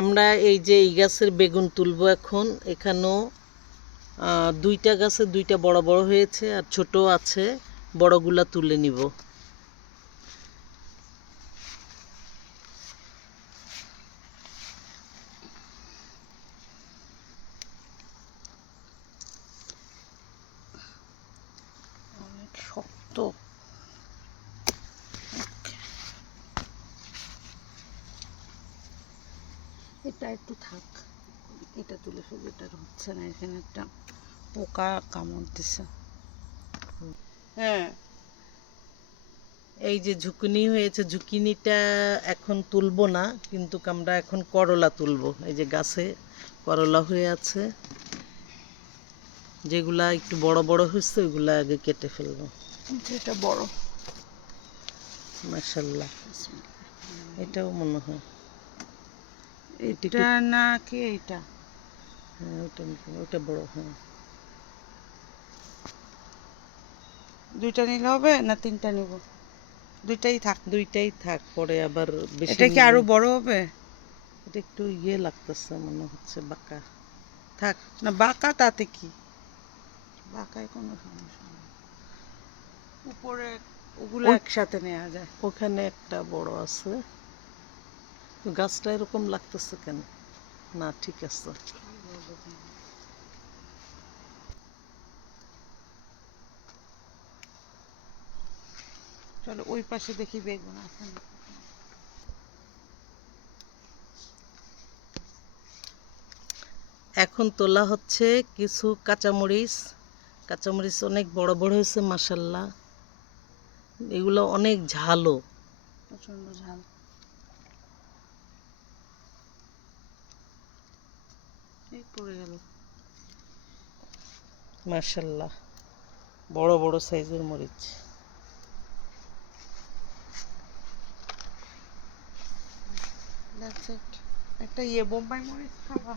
আমরা এই যে এই গাছের বেগুন তুলবো এখন। এখানেও দুইটা গাছে দুইটা বড় বড় হয়েছে আর ছোট আছে, বড়গুলা তুলে নিব। অনেক শক্ত। এটা একটু থাক, এটা তুলে ফেলে, এটা হচ্ছে না, এখানে একটা পোকা কামড় দিছে। হ্যাঁ, এই যে ঝুঁকুনি হয়েছে, ঝুঁকিনিটা এখন তুলবো না, কিন্তু আমরা এখন করলা তুলবো। এই যে গাছে করলা হয়ে আছে, যেগুলা একটু বড় বড় হয়েছে ওইগুলা আগে কেটে ফেলবো। এটা বড়, মাশাআল্লাহ। এটাও মনে হয় এটা না কি এইটা? হ্যাঁ, ওটা বড়। হ্যাঁ, দুইটা নিলে হবে না তিনটা নিব? দুইটাই থাক। দুইটাই থাক, পরে আবার বেশি এটা কি আরো বড় হবে? এটা একটু ইয়ে লাগতেছে, মনে হচ্ছে বাঁকা। থাক না বাঁকা, তাতে কি বাঁকায় কোনো সমস্যা নেই, উপরে ওগুলো একসাথে নেওয়া যায়। ওখানে একটা বড় আছে। গাছটা এরকম লাগতেছে কেন? না, ঠিক আছে। চলো ওই পাশে দেখি বেগুন আছে না। এখন তোলা হচ্ছে কিছু কাঁচামরিচ। কাঁচামরিচ অনেক বড় বড় হয়েছে মাশাআল্লাহ। এগুলো অনেক ঝালও। প্রচন্ড ঝাল। এই পড়ে গেল। মাশাআল্লাহ, বড় বড় সাইজের মরিচ। একটা বোম্বাই মরিচ খাবা?